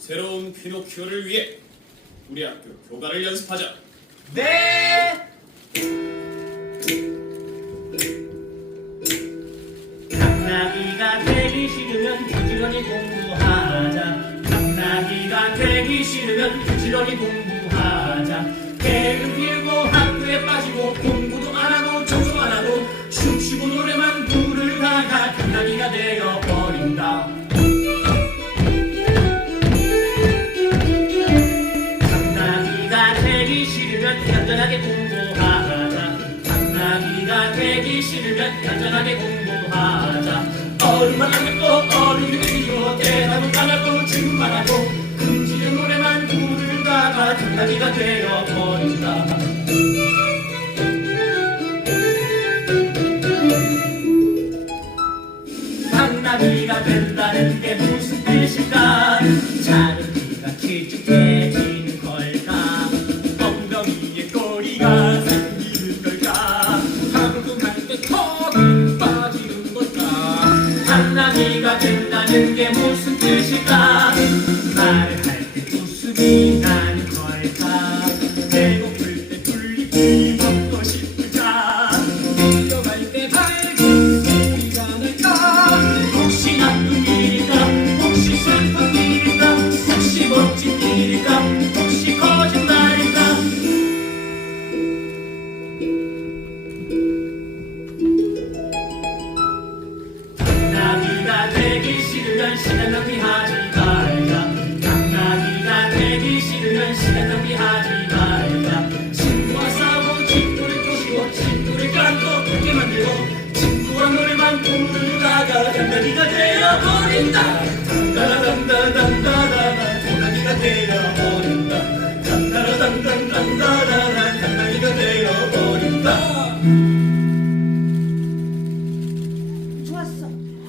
새로운 피노키오를 위해 우리 학교 교가를 연습하자. 네. 당나귀가 되기 싫으면 부지런히 공부하자. 당나귀가 되기 싫으면 부지런히 공부하자. 개를 피우고 학교에 빠지고 공부도 안 하고 청소 안 하고 춤추고 노래만 싫으면 얌전하게 공부하자. 얼음만 안 먹고 얼음이 되고 대답은 안 하고 질문만 하고 금지의 노래만 부르다가 당나귀가 되어버린다. 당나귀가 된다는 게 무슨 무슨 뜻일까 말을 할 때 웃음이 나는 걸까 배고플 때 굴리기 먹고 싶을까 뛰어갈 때 밝은 소리가 날까? 혹시 나쁜 일일까? 혹시 슬픈 일일까? 혹시 멋진 일일까? 혹시 거짓말일까? 당나귀가 되기 싫으면 시간 낭비 시간 낭비하지 말자. 친구와 싸우고 친구를 꼬시고 친구를 깐고 그렇게 만들고 친구와 노래만 부르다가 당나귀가 되어버린다. 되어버린다